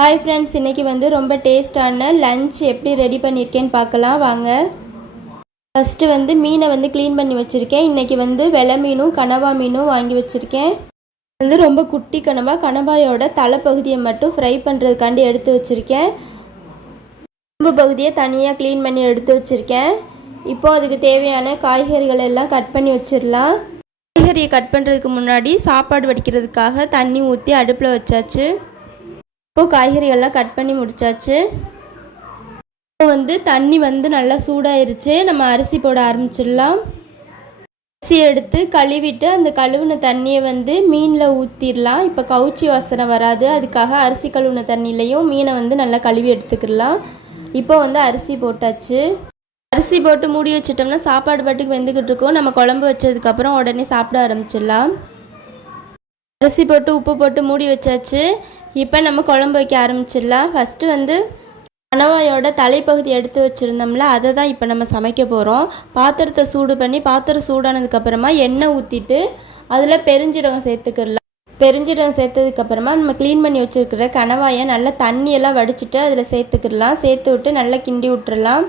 Hi friends இன்றைக்கி வந்து ரொம்ப டேஸ்டான லஞ்ச் எப்படி ரெடி பண்ணியிருக்கேன்னு பார்க்கலாம் வாங்க. ஃபஸ்ட்டு வந்து மீனை வந்து க்ளீன் பண்ணி வச்சுருக்கேன். இன்றைக்கி வந்து வெலை மீனும் கனவா மீனும் வாங்கி வச்சுருக்கேன். வந்து ரொம்ப குட்டி கனவா கனவாயோட தலைப்பகுதியை மட்டும் ஃப்ரை பண்ணுறதுக்காண்டி எடுத்து வச்சுருக்கேன். உடம்பு பகுதியை தனியாக க்ளீன் பண்ணி எடுத்து வச்சுருக்கேன். இப்போது அதுக்கு தேவையான காய்கறிகள் எல்லாம் கட் பண்ணி வச்சிடலாம். காய்கறியை கட் பண்ணுறதுக்கு முன்னாடி சாப்பாடு வடிக்கிறதுக்காக தண்ணி ஊற்றி அடுப்பில் வச்சாச்சு. இப்போது காய்கறிகள்லாம் கட் பண்ணி முடிச்சாச்சு. இப்போ வந்து தண்ணி வந்து நல்லா சூடாயிருச்சு. நம்ம அரிசி போட ஆரம்பிச்சிடலாம். அரிசி எடுத்து கழுவிட்டு அந்த கழுவுன தண்ணியை வந்து மீனில் ஊற்றிடலாம் இப்போ கவுச்சி வாசனை வராது. அதுக்காக அரிசி கழுவுன தண்ணியிலையும் மீனை வந்து நல்லா கழுவி எடுத்துக்கிடலாம். இப்போ வந்து அரிசி போட்டாச்சு. அரிசி போட்டு மூடி வச்சிட்டோம்னா சாப்பாடு பாட்டுக்கு வெந்துக்கிட்டு இருக்கோம். நம்ம குழம்பு வச்சதுக்கப்புறம் உடனே சாப்பிட ஆரம்பிச்சிடலாம். அரிசி போட்டு உப்பு போட்டு மூடி வச்சாச்சு. இப்போ நம்ம குழம்பு வைக்க ஆரம்பிச்சிடலாம். ஃபஸ்ட்டு வந்து கணவாயோட தலைப்பகுதி எடுத்து வச்சுருந்தோம்ல அதை தான் இப்போ நம்ம சமைக்க போகிறோம் பாத்திரத்தை சூடு பண்ணி பாத்திரம் சூடானதுக்கப்புறமா எண்ணெய் ஊற்றிட்டு அதில் பெருஞ்சீரகம் சேர்த்துக்கிடலாம். பெருஞ்சீரகம் சேர்த்ததுக்கப்புறமா நம்ம க்ளீன் பண்ணி வச்சுருக்கிற கணவாயை நல்லா தண்ணியெல்லாம் வடிச்சிட்டு அதில் சேர்த்துக்கிடலாம். சேர்த்து விட்டு நல்லா கிண்டி விட்டுறலாம்.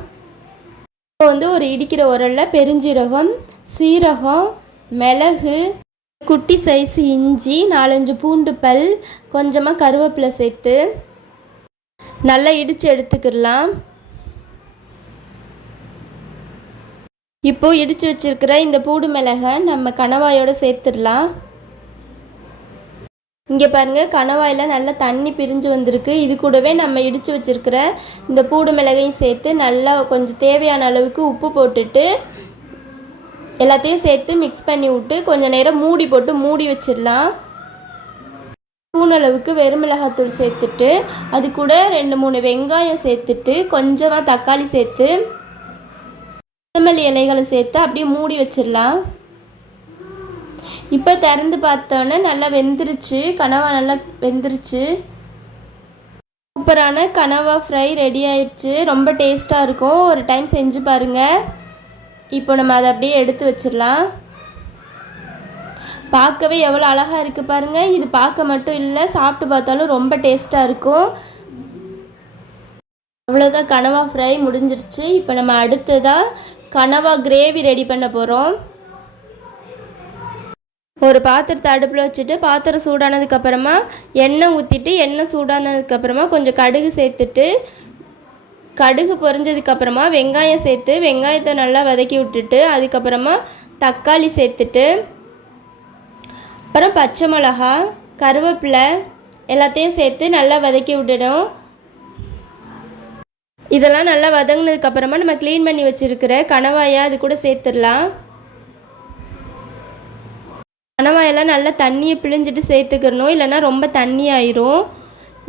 இப்போ வந்து ஒரு இடிக்கிற உரலில் பெருஞ்சீரகம் சீரகம் மிளகு குட்டி சைஸ் இஞ்சி நாலஞ்சு பூண்டு பல் கொஞ்சமாக கருவேப்பிலை சேர்த்து நல்லா இடித்து எடுத்துக்கிடலாம். இப்போது இடித்து வச்சிருக்கிற இந்த பூடு மிளகை நம்ம கணவாயோட சேர்த்துடலாம். இங்கே பாருங்கள் கணவாயில் நல்லா தண்ணி பிரிஞ்சு வந்திருக்கு. இது கூடவே நம்ம இடித்து வச்சிருக்கிற இந்த பூடு மிளகையும் சேர்த்து நல்லா கொஞ்சம் தேவையான அளவுக்கு உப்பு போட்டுட்டு எல்லாத்தையும் சேர்த்து மிக்ஸ் பண்ணி விட்டு கொஞ்சம் நேரம் மூடி போட்டு மூடி வச்சிடலாம். ஸ்பூன் அளவுக்கு வெறுமிளகாத்தூள் சேர்த்துட்டு அது கூட ரெண்டு மூணு வெங்காயம் சேர்த்துட்டு கொஞ்சமாக தக்காளி சேர்த்து கொத்தமல்லி இலைகளை சேர்த்து அப்படியே மூடி வச்சிடலாம். இப்போ திறந்து பார்த்தோன்னே நல்லா வெந்துருச்சு. கனவா நல்லா வெந்துருச்சு. சூப்பரான கனவா ஃப்ரை ரெடி ஆயிடுச்சு ரொம்ப டேஸ்ட்டாக இருக்கும். ஒரு டைம் செஞ்சு பாருங்கள் இப்போ நம்ம அதை அப்படியே எடுத்து வச்சிடலாம். பார்க்கவே எவ்வளோ அழகாக இருக்குது பாருங்கள் இது பார்க்க மட்டும் இல்லை சாப்பிட்டு பார்த்தாலும் ரொம்ப டேஸ்ட்டாக இருக்கும். அவ்வளோதான் கனவா ஃப்ரை முடிஞ்சிருச்சு. இப்போ நம்ம அடுத்ததாக கனவா கிரேவி ரெடி பண்ண போகிறோம் ஒரு பாத்திரத்தை அடுப்பில் வச்சுட்டு பாத்திரம் சூடானதுக்கப்புறமா எண்ணெய் ஊற்றிட்டு எண்ணெய் சூடானதுக்கப்புறமா கொஞ்சம் கடுகு சேர்த்துட்டு கடுகு பொரிஞ்சதுக்கப்புறமா வெங்காயம் சேர்த்து வெங்காயத்தை நல்லா வதக்கி விட்டுட்டு அதுக்கப்புறமா தக்காளி சேர்த்துட்டு அப்புறம் பச்சை மிளகா கருவேப்பிலை எல்லாத்தையும் சேர்த்து நல்லா வதக்கி விட்டுடும் இதெல்லாம் நல்லா வதங்கினதுக்கப்புறமா நம்ம க்ளீன் பண்ணி வச்சுருக்கிற கணவாயை அது கூட சேர்த்துடலாம். கணவாயெல்லாம் நல்லா தண்ணியை பிழிஞ்சிட்டு சேர்த்துக்கிறணும் இல்லைன்னா ரொம்ப தண்ணி ஆயிரும்.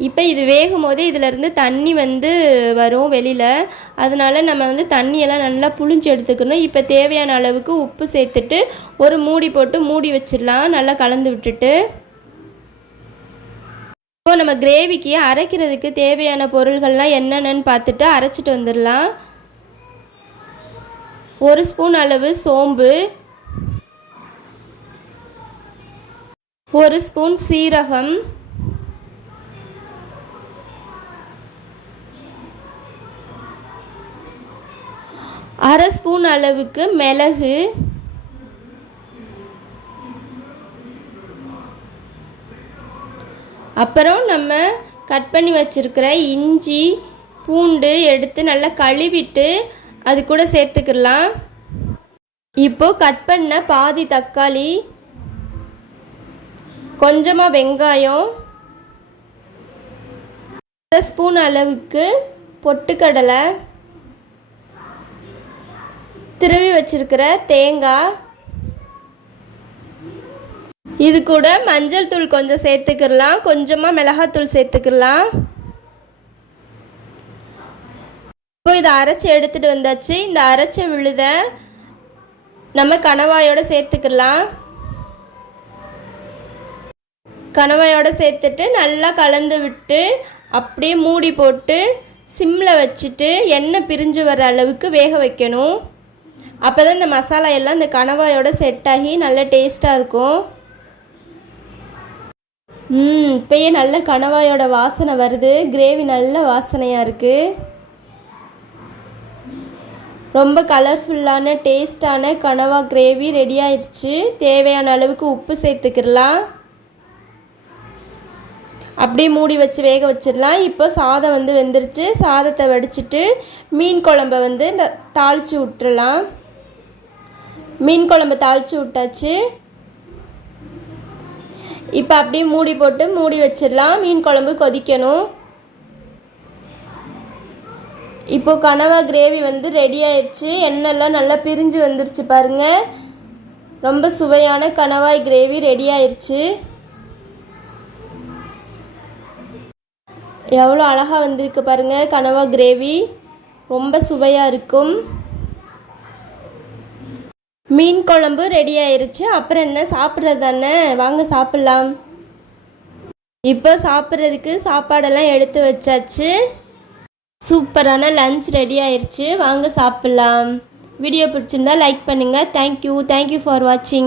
இப்போ இது வேகும் போதே இதிலேருந்து தண்ணி வந்து வரும் வெளியில். அதனால் நம்ம வந்து தண்ணியெல்லாம் நல்லா புளிஞ்சு எடுத்துக்கணும். இப்போ தேவையான அளவுக்கு உப்பு சேர்த்துட்டு ஒரு மூடி போட்டு மூடி வச்சிடலாம். நல்லா கலந்து விட்டுட்டு. இப்போது நம்ம கிரேவிக்கு அரைக்கிறதுக்கு தேவையான பொருள்கள்லாம் என்னென்னு பார்த்துட்டு அரைச்சிட்டு வந்துடலாம். ஒரு ஸ்பூன் அளவு சோம்பு. ஒரு ஸ்பூன் சீரகம். அரை ஸ்பூன் அளவுக்கு மிளகு. அப்புறம் நம்ம கட் பண்ணி வச்சுருக்கிற இஞ்சி பூண்டு எடுத்து நல்லா கழுவிட்டு அது கூட சேர்த்துக்கலாம் இப்போது கட் பண்ண பாதி தக்காளி கொஞ்சமாக வெங்காயம் அரை ஸ்பூன் அளவுக்கு பொட்டுக்கடலை. திருவி வச்சிருக்கிற தேங்காய் இது கூட மஞ்சள் தூள் கொஞ்சம் சேர்த்துக்கிடலாம். கொஞ்சமாக மிளகாத்தூள் சேர்த்துக்கிடலாம். இப்போ இதை அரைச்சி எடுத்துகிட்டு வந்தாச்சு. இந்த அரைச்ச விழுத நம்ம கணவாயோடு சேர்த்துக்கலாம் கணவாயோடு சேர்த்துட்டு நல்லா கலந்து விட்டு அப்படியே மூடி போட்டு சிம்மில் வச்சுட்டு எண்ணெய் பிரிஞ்சு வர அளவுக்கு வேக வைக்கணும். அப்போ தான் இந்த மசாலா எல்லாம் இந்த கணவாயோட செட் ஆகி நல்ல டேஸ்ட்டாக இருக்கும். ம் இப்போயே நல்ல கணவாயோட வாசனை வருது. கிரேவி நல்ல வாசனையாக இருக்குது ரொம்ப கலர்ஃபுல்லான டேஸ்டான கனவா கிரேவி ரெடி ஆயிடுச்சு தேவையான அளவுக்கு உப்பு சேர்த்துக்கிடலாம். அப்படியே மூடி வச்சு வேக வச்சிடலாம். இப்போ சாதம் வந்து வெந்துருச்சு. சாதத்தை வடிச்சிட்டு மீன் குழம்ப வந்து இந்த தாளித்து விட்டுறலாம். மீன் குழம்பு தாளித்து விட்டாச்சு. இப்போ அப்படியே மூடி போட்டு மூடி வச்சிடலாம். மீன் குழம்பு கொதிக்கணும். இப்போது கனவா கிரேவி வந்து ரெடி ஆயிடுச்சு எண்ணெய்லாம் நல்லா பிரிஞ்சு வந்துருச்சு பாருங்கள் ரொம்ப சுவையான கனவாய் கிரேவி ரெடி ஆயிடுச்சு எவ்வளோ அழகாக வந்திருக்கு பாருங்கள் கனவா கிரேவி. ரொம்ப சுவையாக இருக்கும். மீன் குழம்பு ரெடி ஆயிருச்சு. அப்புறம் என்ன சாப்பிட்றது தானே? வாங்க சாப்பிட்லாம். இப்போ சாப்பிட்றதுக்கு சாப்பாடெல்லாம் எடுத்து வச்சாச்சு. சூப்பரான லஞ்ச் ரெடி ஆயிருச்சு. வாங்க சாப்பிட்லாம். வீடியோ பிடிச்சிருந்தா லைக் பண்ணுங்கள் தேங்க்யூ தேங்க்யூ ஃபார் வாட்சிங்